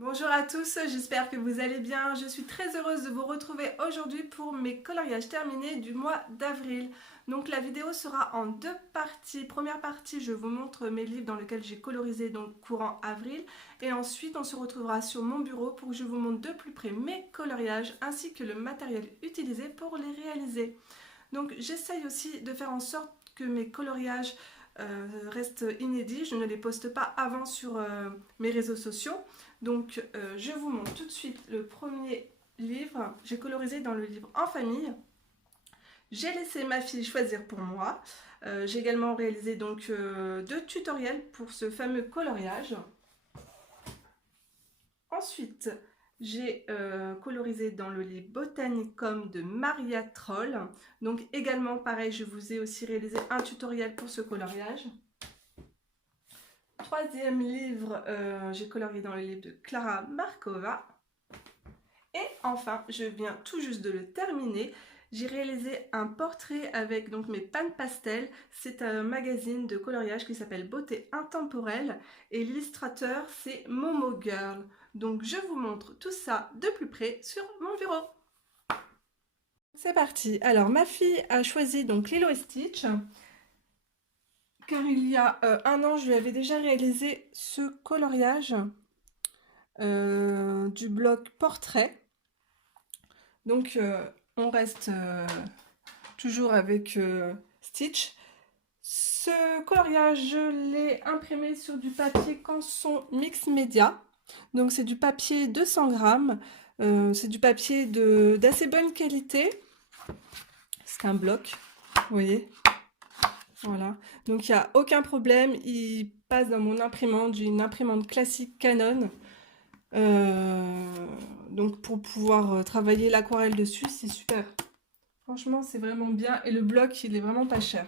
Bonjour à tous, j'espère que vous allez bien. Je suis très heureuse de vous retrouver aujourd'hui pour mes coloriages terminés du mois d'avril. Donc la vidéo sera en deux parties. Première partie, je vous montre mes livres dans lesquels j'ai colorisé donc courant avril. Et ensuite, on se retrouvera sur mon bureau pour que je vous montre de plus près mes coloriages ainsi que le matériel utilisé pour les réaliser. Donc j'essaye aussi de faire en sorte que mes coloriages restent inédits. Je ne les poste pas avant sur mes réseaux sociaux. Donc je vous montre tout de suite le premier livre. J'ai colorisé dans le livre En famille. J'ai laissé ma fille choisir pour moi. J'ai également réalisé donc deux tutoriels pour ce fameux coloriage. Ensuite, j'ai colorisé dans le livre Botanicum de Maria Troll. Donc également pareil, je vous ai aussi réalisé un tutoriel pour ce coloriage. Troisième livre, j'ai colorié dans le livre de Clara Markova. Et enfin, je viens tout juste de le terminer. J'ai réalisé un portrait avec donc mes pannes pastel. C'est un magazine de coloriage qui s'appelle Beauté Intemporelle et l'illustrateur c'est Momo Girl. Donc je vous montre tout ça de plus près sur mon bureau. C'est parti. Alors ma fille a choisi donc Lilo et Stitch car il y a un an je lui avais déjà réalisé ce coloriage du bloc portrait. Donc on reste toujours avec Stitch. Ce coloriage, je l'ai imprimé sur du papier Canson Mix Media. Donc c'est du papier 200 grammes. C'est du papier d'assez bonne qualité. C'est un bloc, vous voyez. Voilà. Donc il n'y a aucun problème. Il passe dans mon imprimante. J'ai une imprimante classique Canon. Donc pour pouvoir travailler l'aquarelle dessus, c'est super. Franchement, c'est vraiment bien. Et le bloc, il est vraiment pas cher.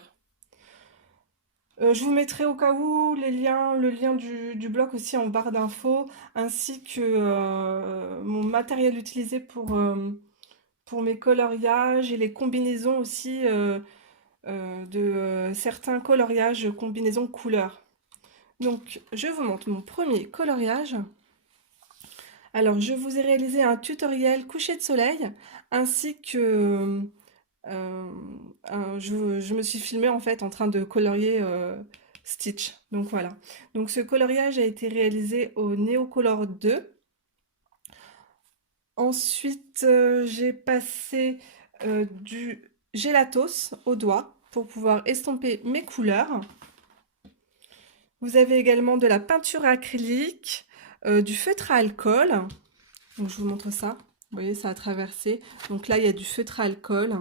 Je vous mettrai au cas où les liens, le lien du bloc aussi en barre d'infos, ainsi que mon matériel utilisé pour mes coloriages et les combinaisons aussi de certains coloriages, combinaisons couleurs. Donc, je vous montre mon premier coloriage. Alors, je vous ai réalisé un tutoriel coucher de soleil, ainsi que je me suis filmée en fait en train de colorier Stitch. Donc voilà. Donc ce coloriage a été réalisé au Neocolor 2. Ensuite, j'ai passé du Gelatos au doigt pour pouvoir estomper mes couleurs. Vous avez également de la peinture acrylique, du feutre à alcool. Donc je vous montre ça. Vous voyez, ça a traversé. Donc là, il y a du feutre à alcool.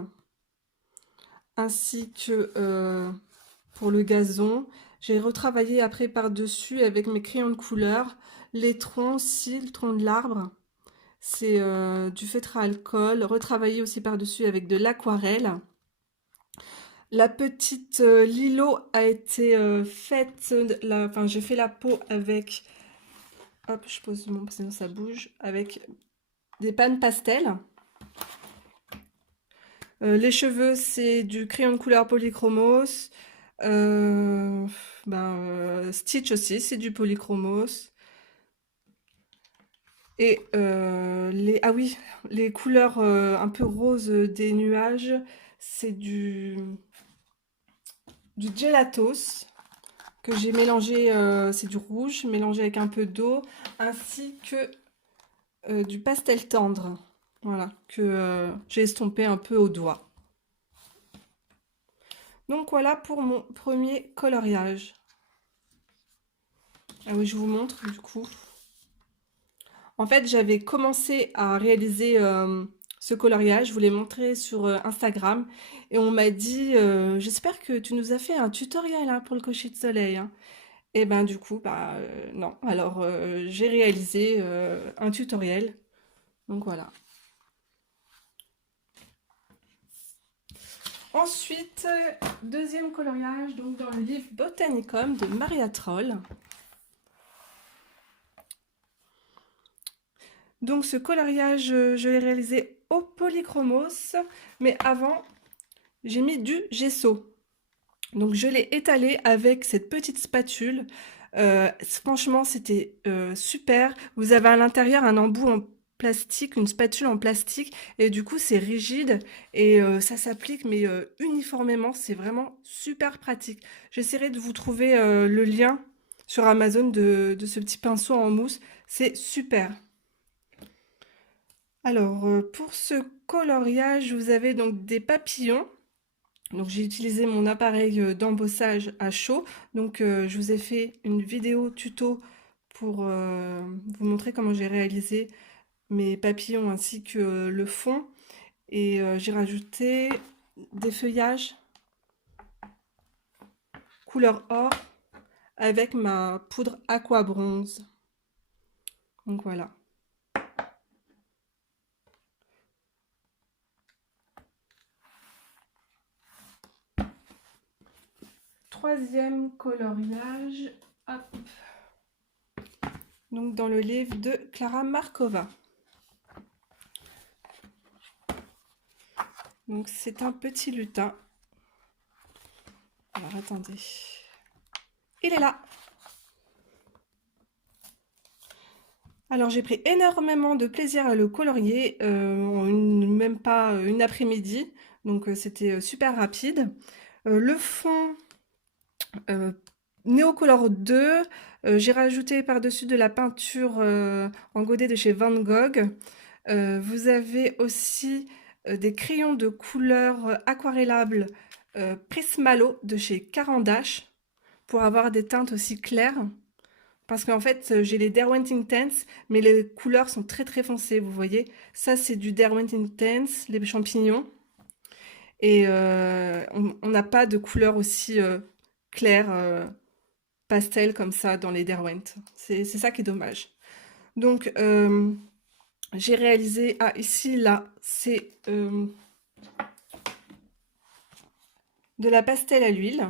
Ainsi que pour le gazon. J'ai retravaillé après par-dessus avec mes crayons de couleur. Les troncs aussi, le tronc de l'arbre. C'est du feutre à alcool. Retravaillé aussi par-dessus avec de l'aquarelle. La petite Lilo a été faite, enfin j'ai fait la peau avec, hop je pose mon, sinon ça bouge, avec des pannes pastel. Les cheveux c'est du crayon de couleur polychromos. Stitch aussi, c'est du polychromos. Et ah oui, les couleurs un peu roses des nuages, c'est du gelatos que j'ai mélangé, c'est du rouge mélangé avec un peu d'eau, ainsi que du pastel tendre, voilà, que j'ai estompé un peu au doigt. Donc voilà pour mon premier coloriage. Ah oui, je vous montre du coup. En fait, j'avais commencé à réaliser ce coloriage, je vous l'ai montré sur Instagram, et on m'a dit j'espère que tu nous as fait un tutoriel hein, pour le coucher de soleil. Hein. Et ben du coup, non. Alors j'ai réalisé un tutoriel, donc voilà. Ensuite, deuxième coloriage, donc dans le livre Botanicum de Maria Troll. Donc ce coloriage, je l'ai réalisé au polychromos, mais avant, j'ai mis du gesso. Donc je l'ai étalé avec cette petite spatule Franchement, c'était super. Vous avez à l'intérieur un embout en plastique, une spatule en plastique, et du coup, c'est rigide et ça s'applique, mais uniformément. C'est vraiment super pratique. J'essaierai de vous trouver le lien sur Amazon de ce petit pinceau en mousse. C'est super. Alors, pour ce coloriage, vous avez donc des papillons. Donc j'ai utilisé mon appareil d'embossage à chaud. Donc je vous ai fait une vidéo tuto pour vous montrer comment j'ai réalisé mes papillons ainsi que le fond. Et j'ai rajouté des feuillages couleur or avec ma poudre aqua bronze. Donc voilà. Troisième coloriage, hop. Donc dans le livre de Clara Markova. Donc c'est un petit lutin. Alors attendez. Il est là. Alors j'ai pris énormément de plaisir à le colorier, même pas une après-midi, donc c'était super rapide. Le fond Neocolor 2, j'ai rajouté par-dessus de la peinture en godet de chez Van Gogh. Vous avez aussi des crayons de couleur aquarellables Prismalo de chez Caran d'Ache pour avoir des teintes aussi claires. Parce qu'en fait, j'ai les Derwent Intense, mais les couleurs sont très très foncées, vous voyez. Ça, c'est du Derwent Intense, les champignons. Et on n'a pas de couleur aussi claire, pastel comme ça dans les Derwent. C'est ça qui est dommage. Donc, j'ai réalisé... Ah, ici, là, c'est de la pastel à l'huile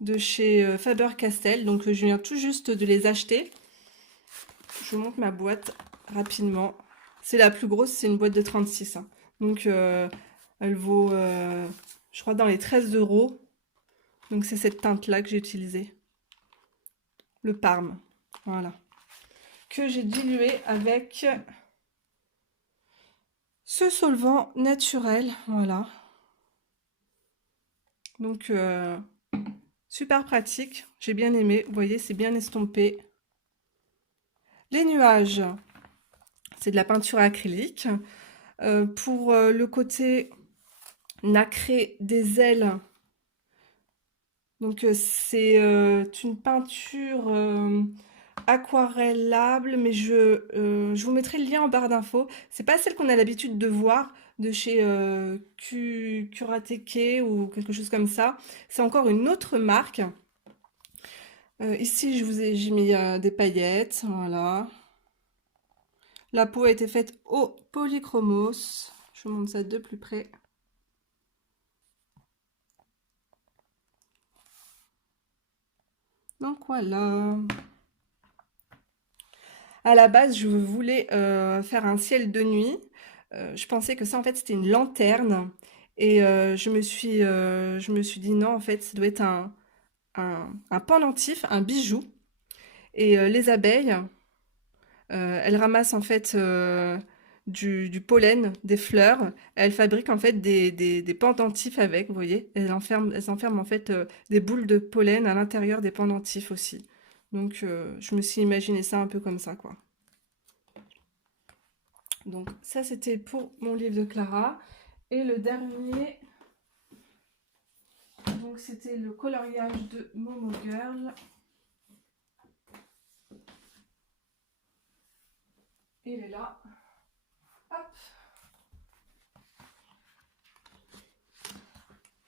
de chez Faber-Castell. Donc, je viens tout juste de les acheter. Je vous montre ma boîte rapidement. C'est la plus grosse, c'est une boîte de 36. Hein. Donc, elle vaut, je crois, dans les 13 €. Donc, c'est cette teinte-là que j'ai utilisée. Le Parme. Voilà. Que j'ai dilué avec ce solvant naturel. Voilà. Donc, super pratique. J'ai bien aimé. Vous voyez, c'est bien estompé. Les nuages, c'est de la peinture acrylique. Pour le côté nacré des ailes, donc c'est une peinture aquarellable, mais je vous mettrai le lien en barre d'infos. C'est pas celle qu'on a l'habitude de voir de chez Kurateke ou quelque chose comme ça. C'est encore une autre marque. Ici, j'ai mis des paillettes, voilà. La peau a été faite au polychromos. Je vous montre ça de plus près. Donc voilà. À la base, je voulais faire un ciel de nuit. Je pensais que ça, en fait, c'était une lanterne. Et je me suis dit non, en fait, ça doit être un pendentif, un bijou. Et les abeilles, elles ramassent en fait du pollen, des fleurs. Elles fabriquent en fait des pendentifs avec, vous voyez. Elles enferment en fait des boules de pollen à l'intérieur des pendentifs aussi. Donc je me suis imaginé ça un peu comme ça, quoi. Donc ça c'était pour mon livre de Clara. Et le dernier, donc c'était le coloriage de Momo Girl. Et il est là. Hop.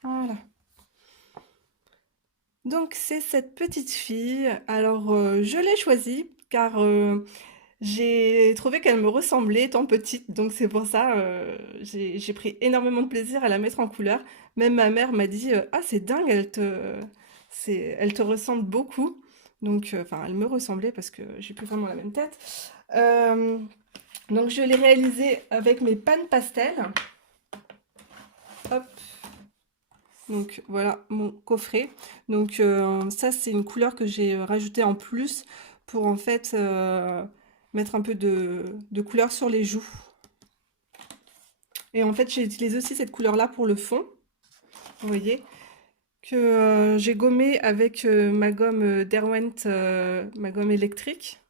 Voilà. Donc c'est cette petite fille. Alors je l'ai choisie car j'ai trouvé qu'elle me ressemblait étant petite. Donc c'est pour ça j'ai pris énormément de plaisir à la mettre en couleur. Même ma mère m'a dit ah c'est dingue, elle te ressemble beaucoup. Donc enfin elle me ressemblait parce que j'ai plus vraiment la même tête. Euh, donc je l'ai réalisée avec mes pannes pastel. Hop, Donc voilà mon coffret. Donc ça c'est une couleur que j'ai rajoutée en plus pour en fait mettre un peu de couleur sur les joues. Et en fait j'ai utilisé aussi cette couleur là pour le fond. Vous voyez que j'ai gommé avec ma gomme Derwent, ma gomme électrique.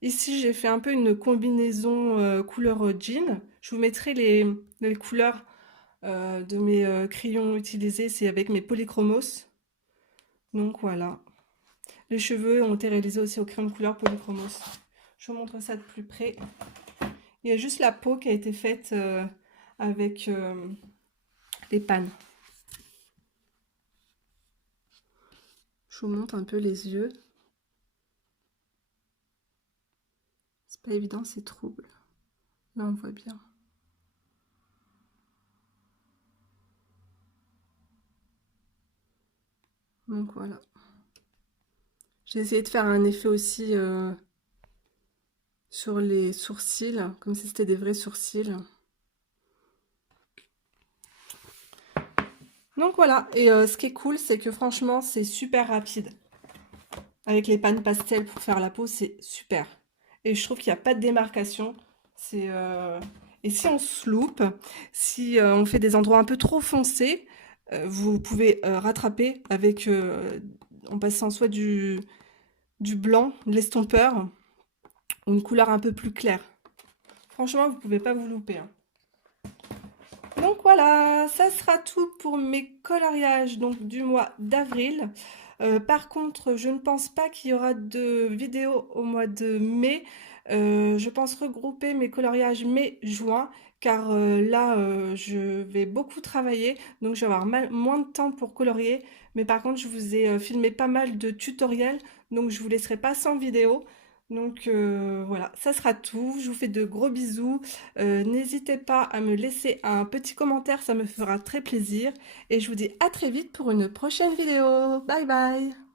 Ici j'ai fait un peu une combinaison couleur jean. Je vous mettrai les couleurs de mes crayons utilisés, c'est avec mes polychromos. Donc voilà. Les cheveux ont été réalisés aussi au crayon de couleur polychromos. Je vous montre ça de plus près. Il y a juste la peau qui a été faite avec les pannes. Je vous montre un peu les yeux. C'est pas évident, c'est trouble. Là on voit bien. Donc voilà. J'ai essayé de faire un effet aussi sur les sourcils, comme si c'était des vrais sourcils. Donc voilà, et ce qui est cool, c'est que franchement, c'est super rapide. Avec les pannes pastel pour faire la peau, c'est super. Et je trouve qu'il n'y a pas de démarcation. Et si on se loupe, si on fait des endroits un peu trop foncés, vous pouvez rattraper avec, en passant soit du blanc, de l'estompeur, ou une couleur un peu plus claire. Franchement, vous ne pouvez pas vous louper, hein. Donc voilà, ça sera tout pour mes coloriages donc, du mois d'avril. Par contre, je ne pense pas qu'il y aura de vidéo au mois de mai. Je pense regrouper mes coloriages mai-juin car là, je vais beaucoup travailler, donc je vais avoir moins de temps pour colorier. Mais par contre, je vous ai filmé pas mal de tutoriels, donc je vous laisserai pas sans vidéo. Donc voilà, ça sera tout. Je vous fais de gros bisous. N'hésitez pas à me laisser un petit commentaire, ça me fera très plaisir. Et je vous dis à très vite pour une prochaine vidéo. Bye bye!